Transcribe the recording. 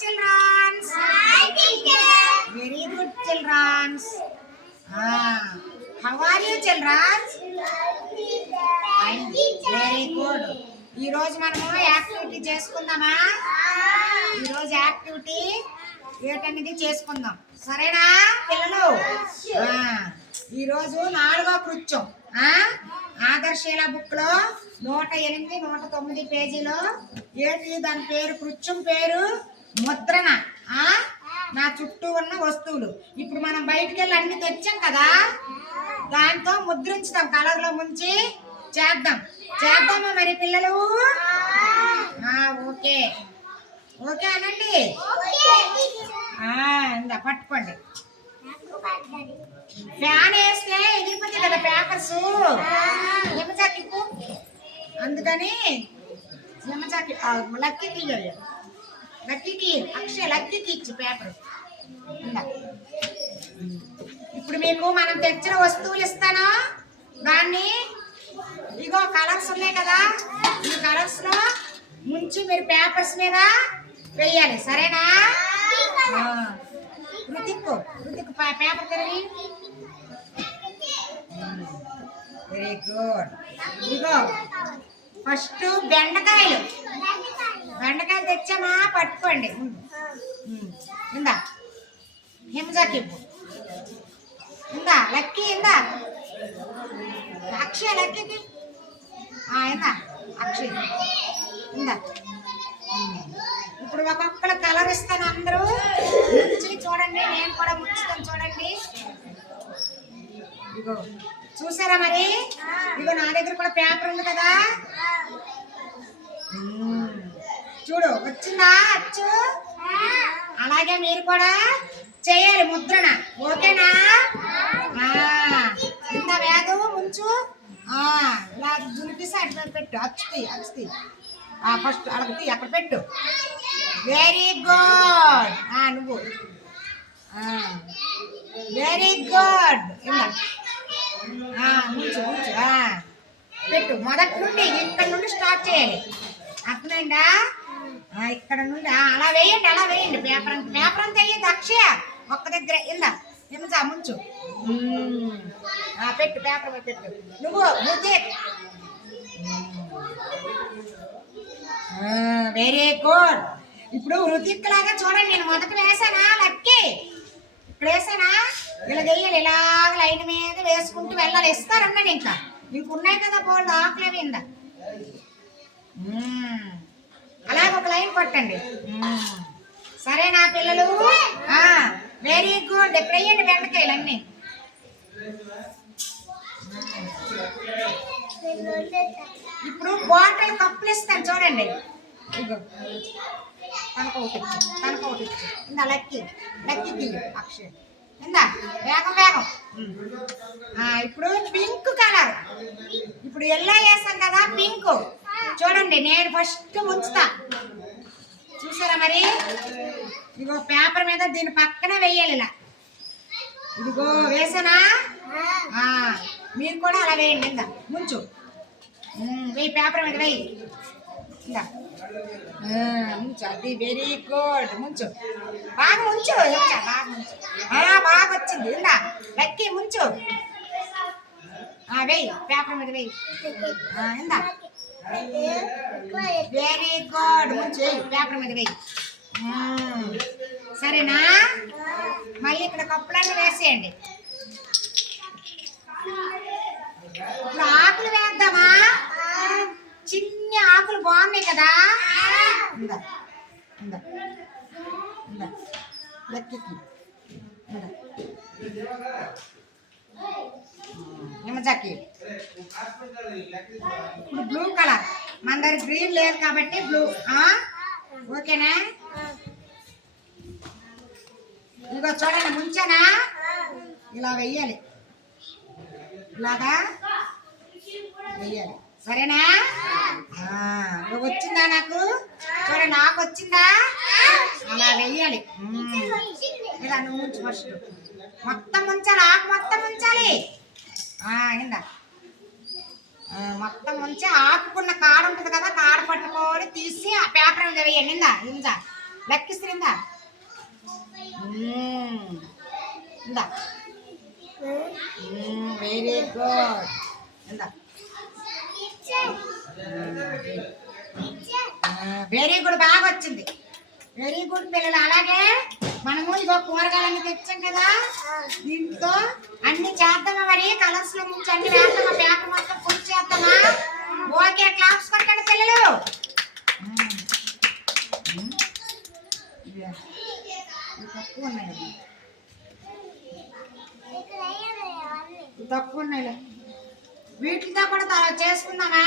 children. Hi, teacher. Very good, children. How are you, children? Very good. ఈ రోజు మనము activity చేసుకుందామా? ఈ రోజు యాక్టివిటీ ఏంటనేది చేసుకుందాం. సరేనా పిల్లలు? ఈ రోజు 4వ కృత్యం ఆదర్శీల బుక్ లో 108, 109 పేజీలో ఏంటి దాని పేరు? కృత్యం పేరు ముద్రణ. నా చుట్టూ ఉన్న వస్తువులు. ఇప్పుడు మనం బయటికి వెళ్ళి అన్ని తెచ్చాం కదా, దాంతో ముద్రించుదాం. కలర్ లో ముంచి చేద్దామా మరి పిల్లలు? ఓకే ఓకే అనండి. ఇంకా పట్టుకోండి. ఫ్యాన్ వేస్తే ఎగిరిపోతాయి కదా పేపర్స్, నిమ్మచాకికు. అందుకని నిమ్మచాకి లక్కీకి అక్షయ్ లక్కీకి ఇచ్చి పేపర్. ఇప్పుడు మీకు మనం తెచ్చిన వస్తువులు ఇస్తాను. దాన్ని ఇగో కలర్స్ ఉన్నాయి కదా, ఈ కలర్స్ లో ముంచి మీరు పేపర్స్ మీద వేయాలి. సరేనా? రుతిక్ పేపర్ తిరిగి. Very good. ఇగో ఫస్ట్ బెండకాయలు తెచ్చామా? పట్టుకోండి. ఇందా హిమజాకి ఇందా, లక్కీ ఇందా, అక్షయ్ లక్కీకి ఇందా, అక్షయ్ ఇందా. ఇప్పుడు ఒక్కొక్కరు కలర్ ఇస్తాను. అందరూ ముంచి చూడండి, నేను కూడా ముంచుతాను చూడండి. ఇగో చూసారా మరి? ఇగో నా దగ్గర కూడా పేపర్ ఉంది కదా, చూడు వచ్చిందా అచ్చు? అలాగే మీరు కూడా చేయాలి ముద్రణ. ఓకేనా? ఇంత వేదు ముంచు. ఇలా దులిపిసి అటు పెట్టు. అచ్చుతి ఫస్ట్ అడుగుతీ అక్కడ పెట్టు. Very good. నువ్వు వెరీ గుడ్. ముంచు పెట్టు. మొదటి నుండి ఇక్కడ నుండి స్టార్ట్ చేయాలి. అర్థమైందా? ఇక్కడ నుండి అలా వేయండి. పేపర్ అంతా వేయద్దు అక్షయ, ఒక్క దగ్గర. ఇందా ముంచు. పెట్టు పేపర్ పెట్టు. నువ్వు వెరీ గుడ్. ఇప్పుడు హృతిక్ లాగా చూడండి. నేను మొదట వేసానా లక్కీ? ఇక్కడ వేసానా? ఇలా వేయాలి. ఇలాగ లైన్ మీద వేసుకుంటూ వెళ్ళాలి. ఇస్తారన్నాడు. ఇంకా ఉన్నాయి కదా బోల్డ్ ఆకులు అవి. ఇందా అలాగ ఒక లైన్ కొట్టండి. సరేనా పిల్లలు? Very good. ఇప్పుడు వేయండి బెండకాయలు అన్నీ. ఇప్పుడు బాటిల్ కప్పులు ఇస్తాను చూడండి. ఇగో తనకు ఒకటి ఇచ్చి. ఇందా లక్కీకి అక్షయ్ ఇందా వేగం. ఇప్పుడు పింక్ కలర్. ఇప్పుడు ఎల్లో వేసాం కదా, పింక్. చూడండి నేను ఫస్ట్ ముంచుతా. చూసారా మరి? ఇగో పేపర్ మీద దీని పక్కన వేయాలి. ఇలా ఇదిగో వేసానా? మీరు కూడా అలా వేయండి. ఇందా ముంచు. వెయ్యి పేపర్ మీద వెయ్యి. ఇందా ముంచు. అది వెరీ గుడ్. ముంచు బాగా ముంచు. బాగా వచ్చింది. ఇందా లక్కీ ముంచు. వెయ్యి పేపర్ మీద వెయ్యి. ఇందా వెరీ గుడ్. ముంచు పేపర్ మీద వెయ్యి. సరేనా? మళ్ళీ ఇక్కడ కప్పులన్నీ వేసేయండి. ఇప్పుడు ఆకులు వేద్దామా? చిన్న ఆకులు బాగున్నాయి కదా. లక్కీకి నిమ్మచాకి. ఇప్పుడు బ్లూ కలర్. మన దగ్గర గ్రీన్ లేదు కాబట్టి బ్లూ. ఓకేనా? ఇదిగో చూడండి ముంచానా? ఇలా వెయ్యాలి. ఇలాగా వెయ్యాలి. సరేనా? వచ్చిందా నాకు? చూడండి నాకు వచ్చిందా? అలా వెయ్యాలి. ఇలా నువ్వు ముంచు ఫస్ట్. మొత్తం ముంచాలి. ఆకు మొత్తం ముంచాలి. ఇందా మొత్తం ముంచి ఆకుకున్న కాడ ఉంటుంది కదా, కాడ పట్టుకొని తీసి ఆ పేపర్ మీద వేయండి. ఇందా లెక్కిస్తుందా ఇందా వెరీ గుడ్ ఇందా వెరీ గుడ్ బాగా వచ్చింది వెరీ గుడ్ పిల్లలు అలాగే మనము ఇగో కూరగాయలన్నీ తెచ్చాం కదా దీంతో అన్ని చేద్దామా మరి కలర్స్ లో ముంచి అన్ని వేద్దామా పేపర్ మొత్తం ఫుల్ చేద్దామా ఓకే క్లాప్స్ కొట్టండి పిల్లలు తక్కువ ఉన్నాయి తక్కువ ఉన్నాయి వీటితో కూడా చేసుకుందామా